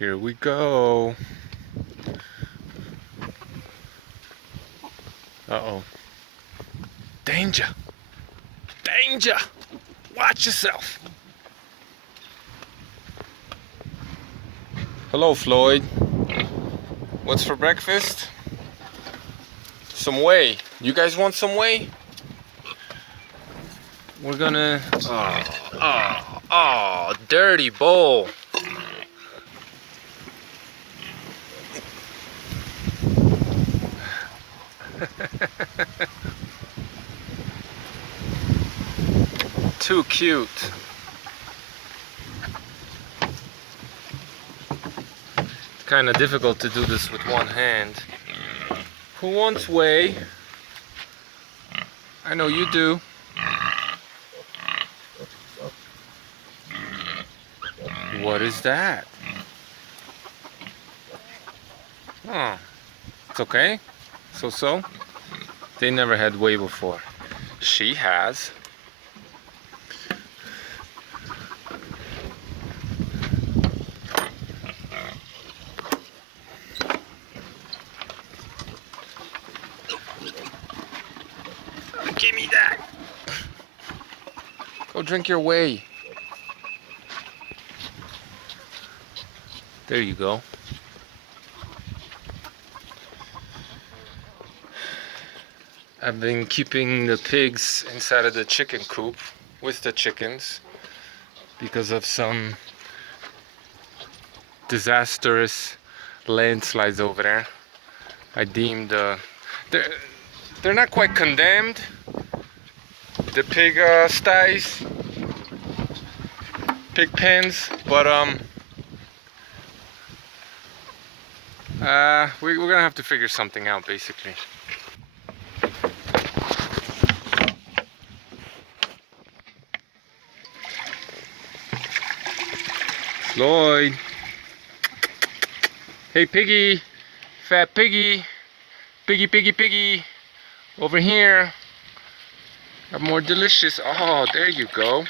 Here we go. Uh-oh. Danger! Danger! Watch yourself! Hello, Floyd. What's for breakfast? Some whey. You guys want some whey? We're gonna... Oh, dirty bowl. Too cute. Kind of difficult to do this with one hand. Who wants whey? I know you do. What is that? Oh, it's okay. So. They never had whey before. She has. Give me that. Go drink your whey. There you go. I've been keeping the pigs inside of the chicken coop with the chickens because of some disastrous landslides over there. I deemed they're not quite condemned, the pig sties, pig pens, but we're gonna have to figure something out basically. Lloyd. Hey piggy, fat piggy, piggy, over here. Got more delicious. Oh, there you go.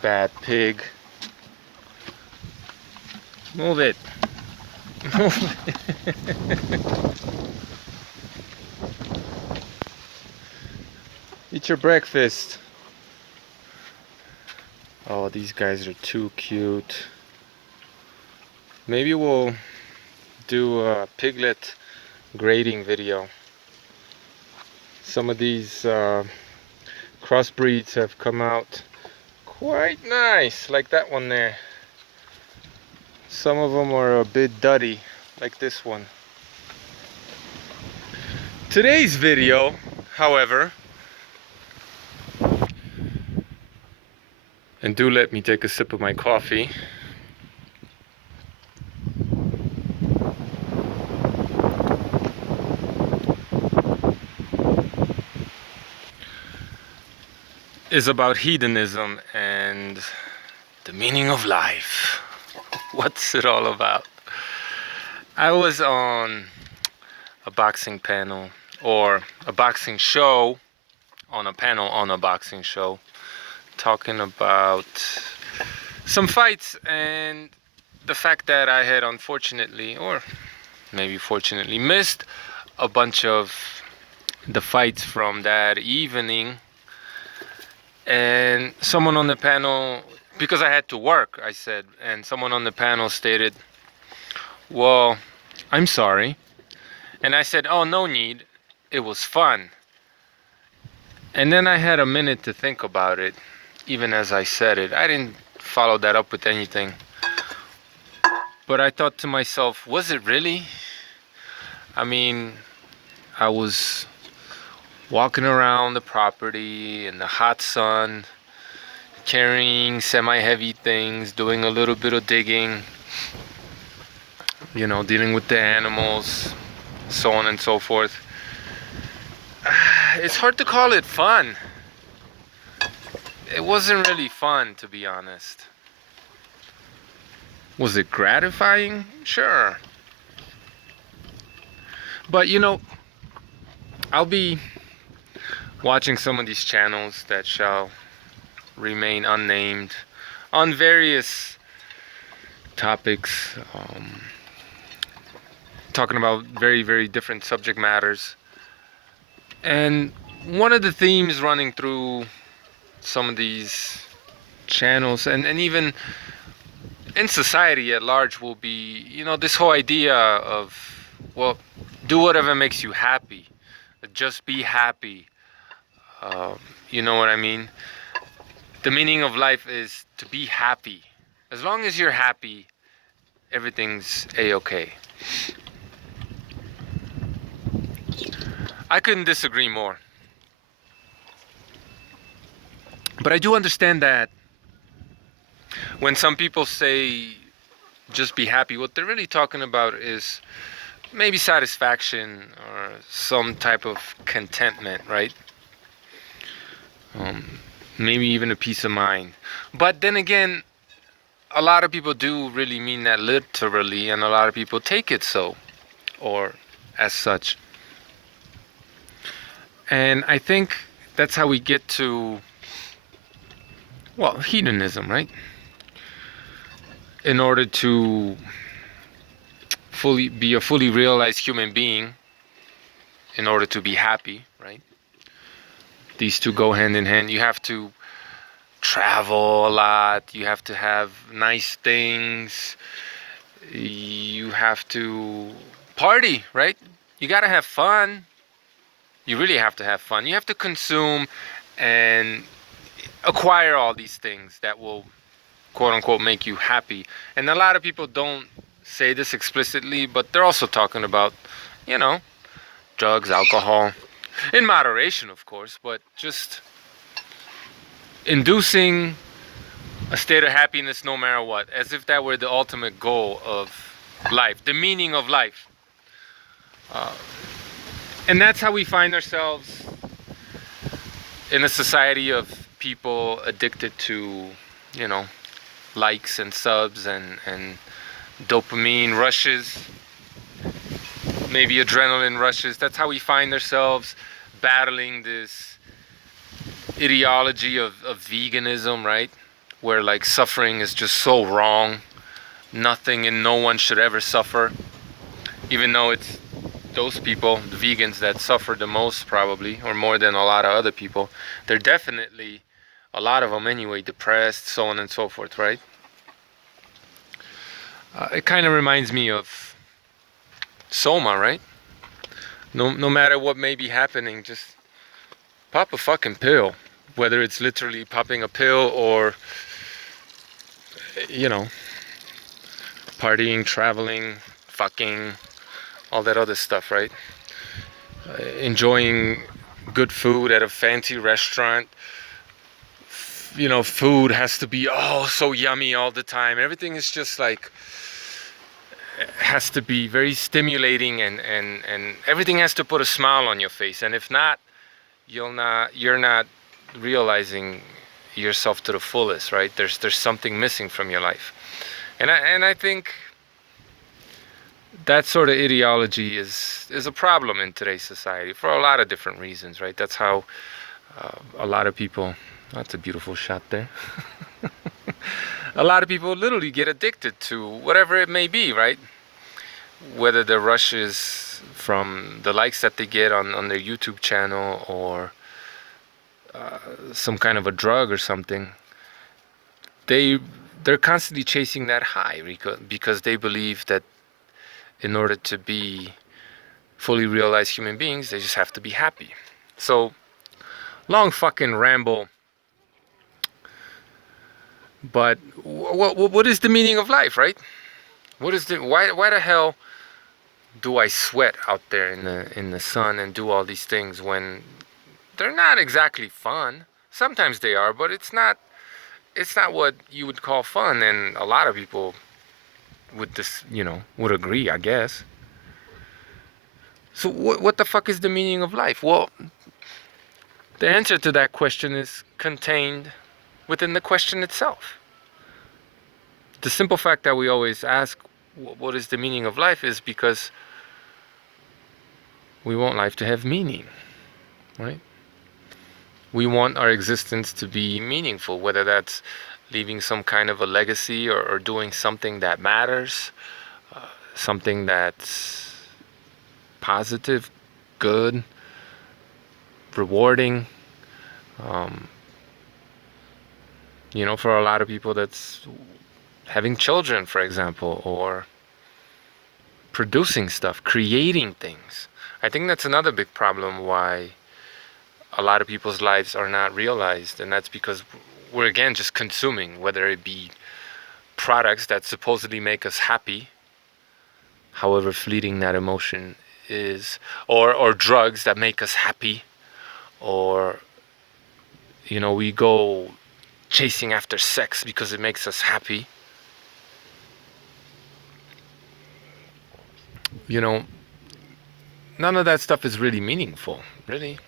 Bad pig. Move it. Move it. Eat your breakfast. Oh, these guys are too cute. Maybe we'll do a piglet grading video. Some of these crossbreeds have come out quite nice, like that one there. Some of them are a bit duddy, like this one. Today's video, however, and do let me take a sip of my coffee. Is about hedonism and the meaning of life. What's it all about? I was on a boxing panel, or a boxing show, on a panel on a boxing show, talking about some fights and the fact that I had unfortunately, or maybe fortunately, missed a bunch of the fights from that evening. And someone on the panel, because I had to work, I said, and someone on the panel stated, well, I'm sorry. And I said, oh, no need, it was fun. And then I had a minute to think about it, even as I said it. I didn't follow that up with anything. But I thought to myself, was it really? I mean, I was walking around the property in the hot sun, carrying semi-heavy things, doing a little bit of digging, you know, dealing with the animals, so on and so forth. It's hard to call it fun. It wasn't really fun, to be honest. Was it gratifying? Sure. But you know, I'll be watching some of these channels that shall remain unnamed on various topics, talking about very, very different subject matters. And one of the themes running through some of these channels, and even in society at large, will be, this whole idea of, well, do whatever makes you happy. Just be happy. You know what I mean? The meaning of life is to be happy. As long as you're happy, everything's a-okay. I couldn't disagree more. But I do understand that when some people say just be happy, what they're really talking about is maybe satisfaction or some type of contentment, right? Maybe even a peace of mind. But then again, a lot of people do really mean that literally, and a lot of people take it so, or as such. And I think that's how we get to, well, hedonism, right? In order to be a fully realized human being, in order to be happy, right? These two go hand in hand. You have to travel a lot. You have to have nice things. You have to party, right? You gotta have fun. You really have to have fun. You have to consume and acquire all these things that will, quote unquote, make you happy. And a lot of people don't say this explicitly, but they're also talking about, drugs, alcohol, in moderation, of course, but just inducing a state of happiness no matter what, as if that were the ultimate goal of life, the meaning of life. And that's how we find ourselves in a society of people addicted to, likes and subs and dopamine rushes, maybe adrenaline rushes. That's how we find ourselves battling this ideology of veganism, right? Where like suffering is just so wrong. Nothing and no one should ever suffer. Even though it's those people, the vegans, that suffer the most probably, or more than a lot of other people. They're definitely, a lot of them anyway, depressed, so on and so forth, right? It kind of reminds me of Soma, right? No matter what may be happening, just pop a fucking pill. Whether it's literally popping a pill or, partying, traveling, fucking, all that other stuff, right? Enjoying good food at a fancy restaurant. Food has to be so yummy all the time. Everything is just like, has to be very stimulating, and everything has to put a smile on your face. And if not, you're not realizing yourself to the fullest, right? There's something missing from your life. And I think that sort of ideology is a problem in today's society for a lot of different reasons, right? That's how a lot of people, that's a beautiful shot there. A lot of people literally get addicted to whatever it may be, right? Whether the rush is from the likes that they get on their YouTube channel, or some kind of a drug or something. They're constantly chasing that high because they believe that in order to be fully realized human beings, they just have to be happy. So, long fucking ramble. But what is the meaning of life, right? Why the hell do I sweat out there in the sun and do all these things when they're not exactly fun? Sometimes they are, but it's not what you would call fun, and a lot of people would agree, I guess. So what the fuck is the meaning of life? Well, the answer to that question is contained within the question itself. The simple fact that we always ask what is the meaning of life is because we want life to have meaning, right? we want our existence to be meaningful, whether that's leaving some kind of a legacy or doing something that matters, something that's positive, good, rewarding. For a lot of people, that's having children, for example, or producing stuff, creating things. I think that's another big problem why a lot of people's lives are not realized, and that's because we're again just consuming, whether it be products that supposedly make us happy, however fleeting that emotion is, or drugs that make us happy, or we go chasing after sex because it makes us happy. None of that stuff is really meaningful. Really,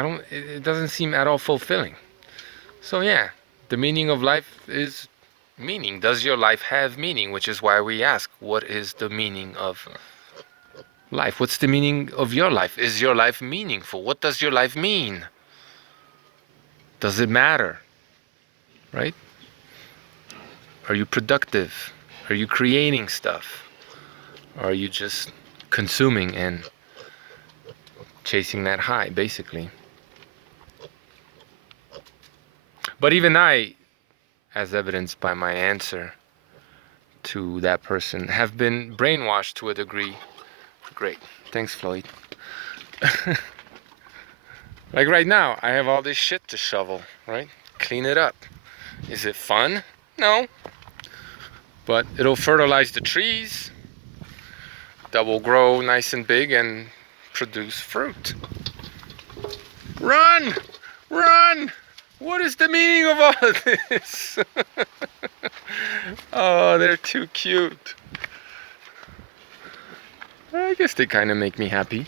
it doesn't seem at all fulfilling. So yeah, the meaning of life is meaning. Does your life have meaning? Which is why we ask, what is the meaning of life? What's the meaning of your life? Is your life meaningful? What does your life mean? Does it matter? Right? Are you productive? Are you creating stuff? Or are you just consuming and chasing that high, basically? But even I, as evidenced by my answer to that person, have been brainwashed to a degree. Great. Thanks, Floyd. Like right now, I have all this shit to shovel, right? Clean it up. Is it fun? No. But it'll fertilize the trees that will grow nice and big and produce fruit. Run! Run! What is the meaning of all of this? Oh, they're too cute. I guess they kind of make me happy.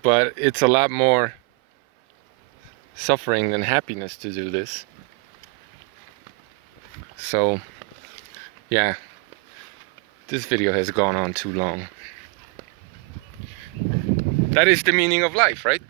But it's a lot more suffering than happiness to do this. So, yeah. This video has gone on too long. That is the meaning of life, right?